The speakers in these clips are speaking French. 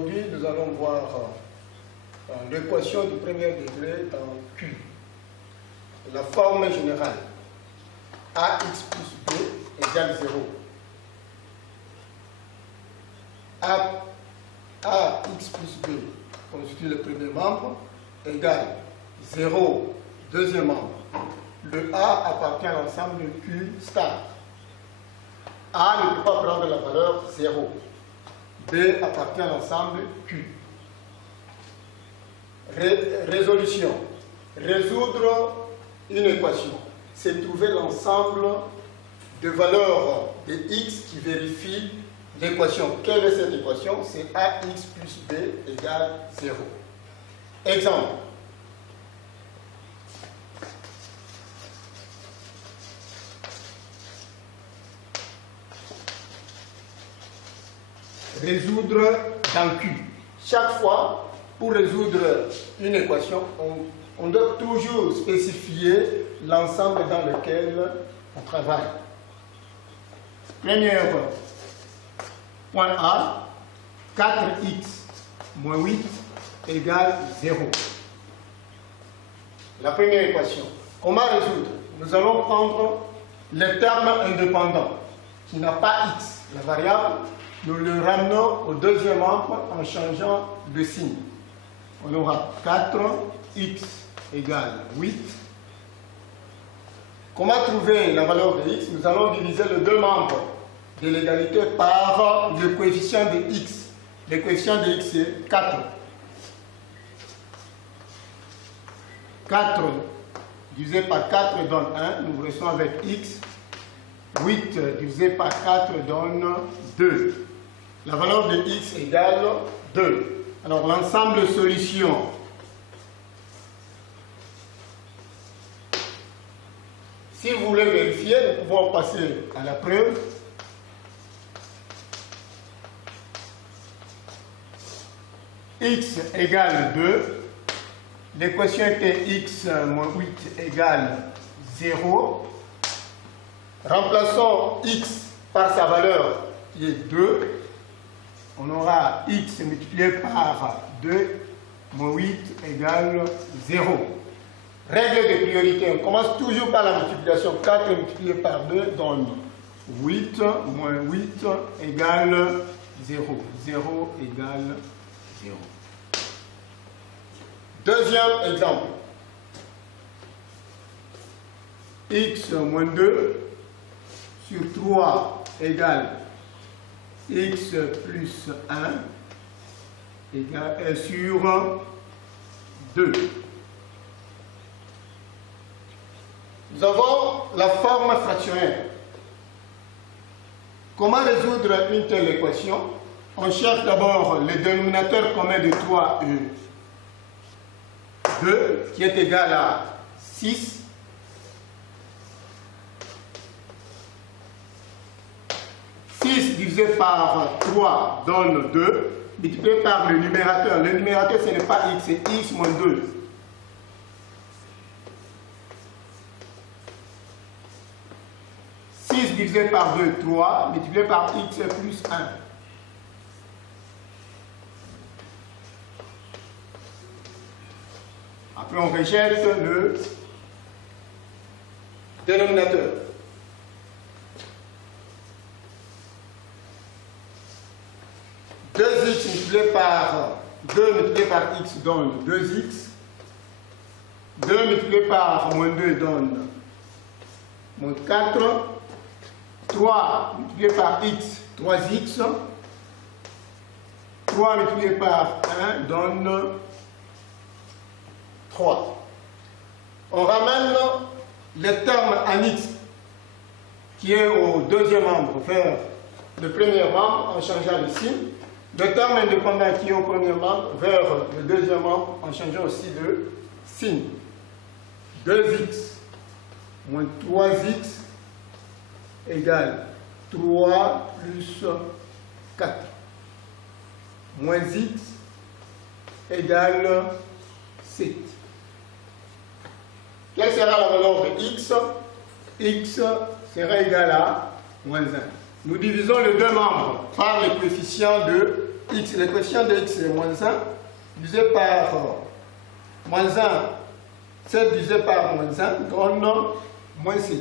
Aujourd'hui, nous allons voir l'équation du premier degré dans Q. La forme générale. AX plus B égale 0. AX plus B constitue le premier membre, égale 0, deuxième membre. Le A appartient à l'ensemble de Q star. A ne peut pas prendre la valeur 0. B appartient à l'ensemble Q. Résolution. Résoudre une équation, c'est trouver l'ensemble de valeurs de x qui vérifie l'équation. Quelle est cette équation? C'est ax plus b égale 0. Exemple. Résoudre dans Q. Chaque fois, pour résoudre une équation, on doit toujours spécifier l'ensemble dans lequel on travaille. Premier point A, 4x moins 8 égale 0. La première équation. Comment résoudre? Nous allons prendre le terme indépendant qui n'a pas x, la variable. Nous le ramenons au deuxième membre en changeant de signe. On aura 4x égale 8. Comment trouver la valeur de x? Nous allons diviser les deux membres de l'égalité par le coefficient de x. Le coefficient de x c'est 4. 4 divisé par 4 donne 1. Nous restons avec x. 8 divisé par 4 donne 2. La valeur de x égale 2. Alors l'ensemble solution si vous voulez vérifier, nous pouvons passer à la preuve. X égale 2. L'équation était x moins 8 égale 0. Remplaçons x par sa valeur qui est 2. On aura x multiplié par 2 moins 8 égale 0. Règle de priorité, on commence toujours par la multiplication. 4 multiplié par 2 donne 8 moins 8 égale 0. 0 égale 0. Deuxième exemple. X moins 2 sur 3 égale x plus 1 égale, sur 2. Nous avons la forme fractionnelle. Comment résoudre une telle équation? On cherche d'abord le dénominateur commun de 3 et 2 qui est égal à 6. 6 divisé par 3 donne 2, multiplié par le numérateur. Le numérateur, ce n'est pas x, c'est x moins 2. 6 divisé par 2, 3, multiplié par x plus 1. Après, on rejette le dénominateur. 2x multiplié par 2 multiplié par x donne 2x. 2 multiplié par moins 2 donne moins 4. 3 multiplié par x, 3x. 3 multiplié par 1 donne 3. On ramène le terme en x qui est au deuxième membre vers le premier membre en changeant le signe. Le terme indépendant qui est au premier membre vers le deuxième membre en changeant aussi de signe. 2x moins 3x égale 3 plus 4. Moins x égale 7. Quelle sera la valeur de x? X sera égal à moins 1. Nous divisons les deux membres par le coefficient de x, l'équation de x est moins 1, divisé par moins 1, 7 divisé par moins 1, donne moins 7.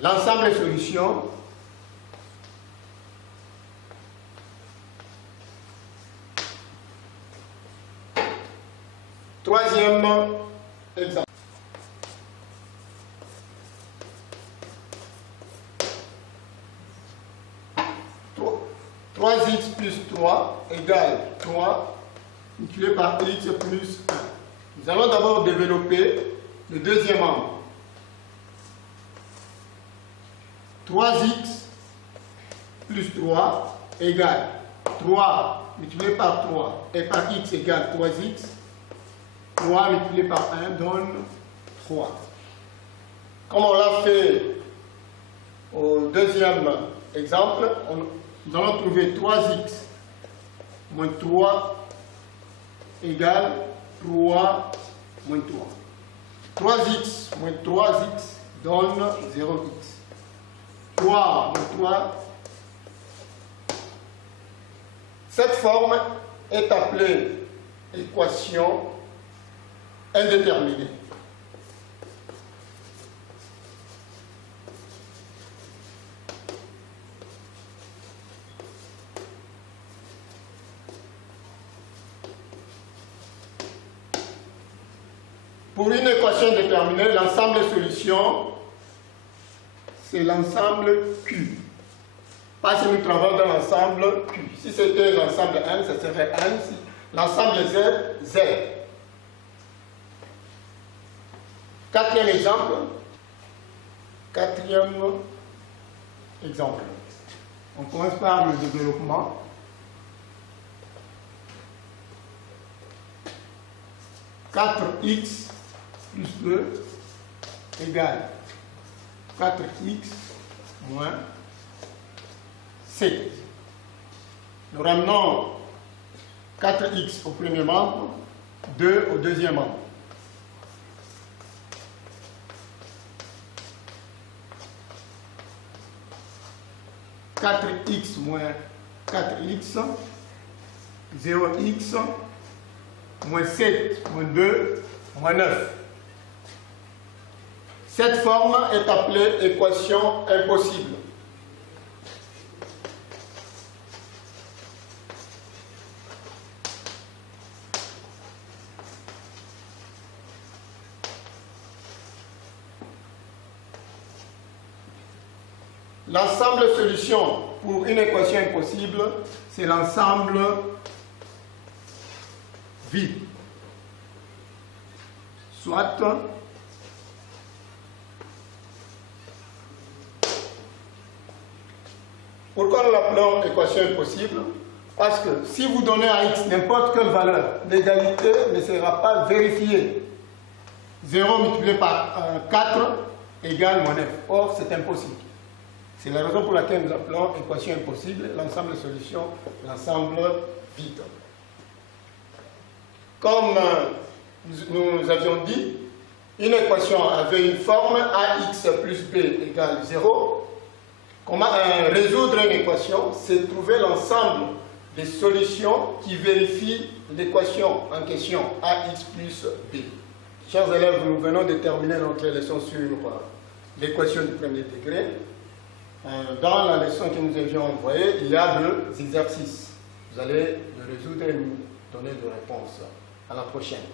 L'ensemble des solutions troisième exemple. 3x plus 3 égale 3 multiplié par x plus 1. Nous allons d'abord développer le deuxième membre. 3x plus 3 égale 3 multiplié par 3 et par x égale 3x. 3 multiplié par 1 donne 3. Comme on l'a fait au deuxième exemple, nous allons trouver 3x moins 3 égale 3 moins 3. 3x moins 3x donne 0x. 3 moins 3. Cette forme est appelée équation indéterminée. Pour une équation déterminée, l'ensemble des solutions, c'est l'ensemble Q. Pas si nous travaillons dans l'ensemble Q. Si c'était l'ensemble N, ça serait N. Si l'ensemble Z, Z. Quatrième exemple. On commence par le développement. « 4x plus 2 égale 4x moins 7. » Nous ramenons 4x au premier membre, 2 au deuxième membre. « 4x moins 4x, 0x, moins 7, moins 2, moins 9. Cette forme est appelée équation impossible. L'ensemble de solutions pour une équation impossible, c'est l'ensemble vide. Soit pourquoi nous l'appelons équation impossible? Parce que si vous donnez à x n'importe quelle valeur, l'égalité ne sera pas vérifiée. 0 multiplié par 4 égale moins 9. Or, c'est impossible. C'est la raison pour laquelle nous appelons équation impossible l'ensemble de solutions, l'ensemble vide. Comme nous avions dit, une équation avait une forme ax plus b égale 0. Comment résoudre une équation? C'est trouver l'ensemble des solutions qui vérifient l'équation en question ax plus b. Chers élèves, nous venons de terminer notre leçon sur l'équation du premier degré. Dans la leçon que nous avions envoyée, il y a deux exercices. Vous allez le résoudre et nous donner des réponses. À la prochaine.